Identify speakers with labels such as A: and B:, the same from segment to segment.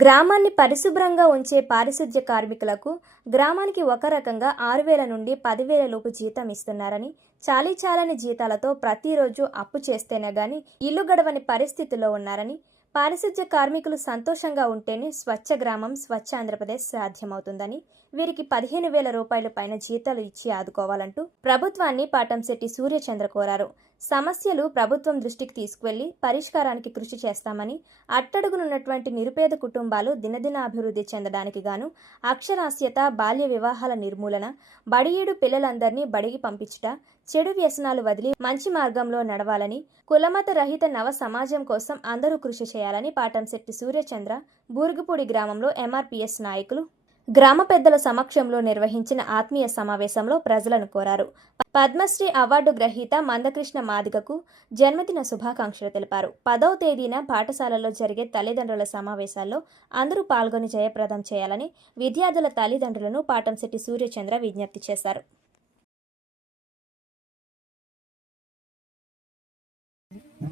A: గ్రామాన్ని పరిశుభ్రంగా ఉంచే పారిశుధ్య కార్మికులకు గ్రామానికి ఒక రకంగా ఆరు వేల నుండి పదివేల లోపు జీతం ఇస్తున్నారని చాలీ చాలని జీతాలతో ప్రతిరోజు అప్పు చేస్తేనే గాని ఇల్లు గడవని పరిస్థితిలో ఉన్నారని పారిశుధ్య కార్మికులు సంతోషంగా ఉంటేనే స్వచ్ఛ గ్రామం స్వచ్ఛ ఆంధ్రప్రదేశ్ సాధ్యమవుతుందని వీరికి పదిహేను వేల రూపాయల పైన జీతాలు ఇచ్చి ఆదుకోవాలంటూ ప్రభుత్వాన్ని పాటంశెట్టి సూర్యచంద్ర కోరారు సమస్యలు ప్రభుత్వం దృష్టికి తీసుకువెళ్లి పరిష్కారానికి కృషి చేస్తామని అట్టడుగునున్నటువంటి నిరుపేద కుటుంబాలు దినదినాభివృద్ధి చెందడానికి గాను అక్షరాస్యత బాల్య వివాహాల నిర్మూలన బడియేడు పిల్లలందరినీ బడికి పంపించుట చెడు వ్యసనాలు వదిలి మంచి మార్గంలో నడవాలని కులమత రహిత నవ సమాజం కోసం అందరూ కృషి చేయాలని పాటంశెట్టి సూర్యచంద్ర బూరుగుపూడి గ్రామంలో ఎంఆర్పిఎస్ నాయకులు గ్రామ పెద్దల సమక్షంలో నిర్వహించిన ఆత్మీయ సమావేశంలో ప్రజలను కోరారు పద్మశ్రీ అవార్డు గ్రహీత మందకృష్ణ మాదిగకు జన్మదిన శుభాకాంక్షలు తెలిపారు పదవ తేదీన పాఠశాలలో జరిగే తల్లిదండ్రుల సమావేశాల్లో అందరూ పాల్గొని జయప్రదం చేయాలని విద్యార్థుల తల్లిదండ్రులను పాటంశెట్టి సూర్యచంద్ర విజ్ఞప్తి చేశారు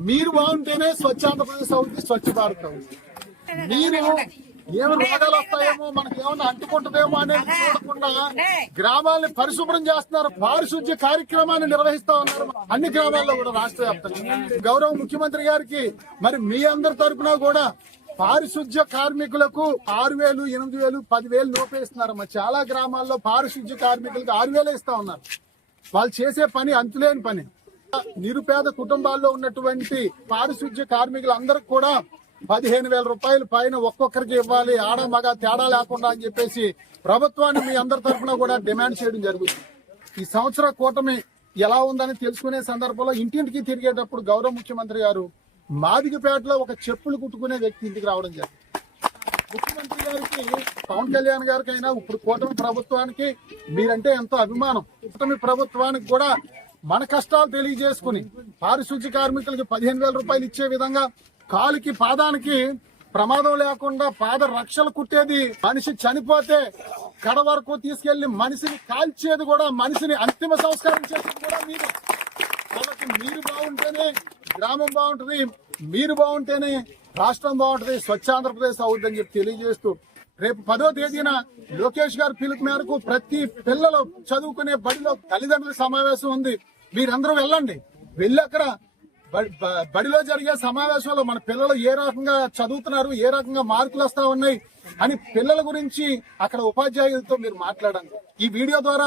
B: మీరు బాగుంటేనే స్వచ్ఛ ఆంధ్రప్రదేశ్ అవుతుంది స్వచ్ఛ భారత్ అవుతుంది మీరు ఏమి రోగాలు వస్తాయేమో మనకి ఏమైనా అంటుకుంటుందేమో అనేది చూడకుండా గ్రామాలని పరిశుభ్రం చేస్తున్నారు పారిశుద్ధ్య కార్యక్రమాన్ని నిర్వహిస్తా ఉన్నారు అన్ని గ్రామాల్లో కూడా రాష్ట్ర గౌరవ ముఖ్యమంత్రి గారికి మరి మీ అందరి తరఫున కూడా పారిశుద్ధ్య కార్మికులకు ఆరు వేలు ఎనిమిది వేలు పదివేలు మరి చాలా గ్రామాల్లో పారిశుద్ధ్య కార్మికులకు ఆరు వేలు ఇస్తా ఉన్నారు వాళ్ళు చేసే పని అంతులేని పని నిరుపేద కుటుంబాల్లో ఉన్నటువంటి పారిశుద్ధ్య కార్మికులందరికి కూడా పదిహేను వేల రూపాయలు పైన ఒక్కొక్కరికి ఇవ్వాలి ఆడ మగ తేడా లేకుండా అని చెప్పేసి ప్రభుత్వాన్ని మీ అందరి తరఫున కూడా డిమాండ్ చేయడం జరుగుతుంది ఈ సంవత్సర కూటమి ఎలా ఉందని తెలుసుకునే సందర్భంలో ఇంటింటికి తిరిగేటప్పుడు గౌరవ ముఖ్యమంత్రి గారు మాదిగపేటలో ఒక చెప్పులు కుట్టుకునే వ్యక్తి ఇంటికి రావడం జరిగింది ముఖ్యమంత్రి గారికి పవన్ కళ్యాణ్ గారికి అయినా ఇప్పుడు కూటమి ప్రభుత్వానికి మీరంటే ఎంతో అభిమానం కూటమి ప్రభుత్వానికి కూడా మన కష్టాలు తెలియజేసుకుని పారిశుద్ధ్య కార్మికులకి పదిహేను వేల రూపాయలు ఇచ్చే విధంగా కాలుకి పాదానికి ప్రమాదం లేకుండా పాద రక్షలు కుట్టేది మనిషి చనిపోతే కడ వరకు తీసుకెళ్లి మనిషిని కాల్చేది కూడా మనిషిని అంతిమ సంస్కారం చేసేది కూడా మీరు కాబట్టి మీరు బాగుంటేనే గ్రామం బాగుంటుంది మీరు బాగుంటేనే రాష్ట్రం బాగుంటుంది స్వచ్ఛ ఆంధ్రప్రదేశ్ అవుద్దని చెప్పి తెలియజేస్తూ రేపు పదో తేదీన లోకేష్ గారు పిలుపు మేరకు ప్రతి పిల్లలు చదువుకునే బడిలో తల్లిదండ్రుల సమావేశం ఉంది మీరందరూ వెళ్ళండి వెళ్ళి అక్కడ బడిలో జరిగే సమావేశంలో మన పిల్లలు ఏ రకంగా చదువుతున్నారు ఏ రకంగా మార్కులు వస్తా ఉన్నాయి అని పిల్లల గురించి అక్కడ ఉపాధ్యాయులతో మీరు మాట్లాడండి ఈ వీడియో ద్వారా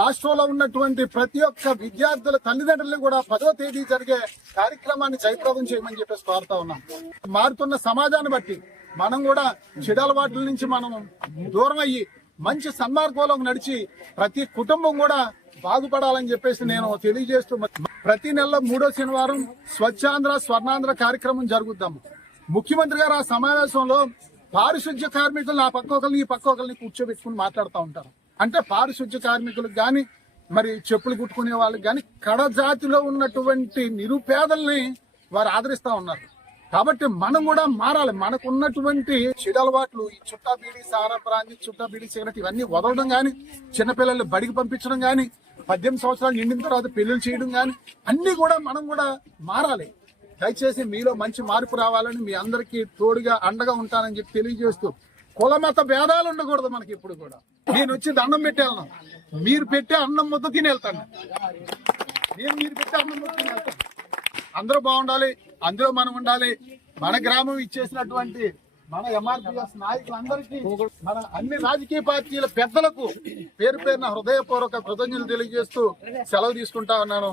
B: రాష్ట్రంలో ఉన్నటువంటి ప్రతి ఒక్క విద్యార్థుల తల్లిదండ్రులు కూడా పదో తేదీ జరిగే కార్యక్రమాన్ని జయప్రదం చేయమని చెప్పేసి కోరుతా ఉన్నాం మారుతున్న సమాజాన్ని బట్టి మనం కూడా చెడలవాట్ల నుంచి మనం దూరం అయ్యి మంచి సన్మార్గంలో నడిచి ప్రతి కుటుంబం కూడా బాగుపడాలని చెప్పేసి నేను తెలియజేస్తూ ప్రతి నెల మూడో శనివారం స్వచ్ఛాంధ్ర స్వర్ణాంధ్ర కార్యక్రమం జరుగుద్దాము ముఖ్యమంత్రి గారు ఆ సమావేశంలో పారిశుద్ధ్య కార్మికులు ఆ పక్క ఒకరిని ఈ పక్క ఒకరిని కూర్చోబెట్టుకుని మాట్లాడుతూ ఉంటారు అంటే పారిశుద్ధ్య కార్మికులకు కానీ మరి చెప్పులు కుట్టుకునే వాళ్ళకి కానీ జాతిలో ఉన్నటువంటి నిరుపేదల్ని వారు ఆదరిస్తూ ఉన్నారు కాబట్టి మనం కూడా మారాలి మనకు ఉన్నటువంటి అలవాట్లు ఈ చుట్టా బీడీ సారా చుట్టా బీడీ సిగరెట్ ఇవన్నీ వదలడం కానీ చిన్నపిల్లల్ని బడికి పంపించడం కానీ పద్దెనిమిది సంవత్సరాలు నిండిన తర్వాత పెళ్లిళ్ళు చేయడం కానీ అన్ని కూడా మనం కూడా మారాలి దయచేసి మీలో మంచి మార్పు రావాలని మీ అందరికీ తోడుగా అండగా ఉంటానని చెప్పి తెలియజేస్తూ కుల మత భేదాలు ఉండకూడదు మనకి ఇప్పుడు కూడా నేను వచ్చి దండం పెట్టేళ్ళను మీరు పెట్టే అన్నం ముద్ద తినేళ్తాను నేను మీరు పెట్టే అన్నం ముద్ద తినేళ్తాను అందరూ బాగుండాలి అందరూ మనం ఉండాలి మన గ్రామం ఇచ్చేసినటువంటి మన ఎంఆర్పిఎస్ నాయకులందరికీ మన అన్ని రాజకీయ పార్టీల పెద్దలకు పేరు పేరున హృదయపూర్వక కృతజ్ఞతలు తెలియజేస్తూ సెలవు తీసుకుంటా ఉన్నాను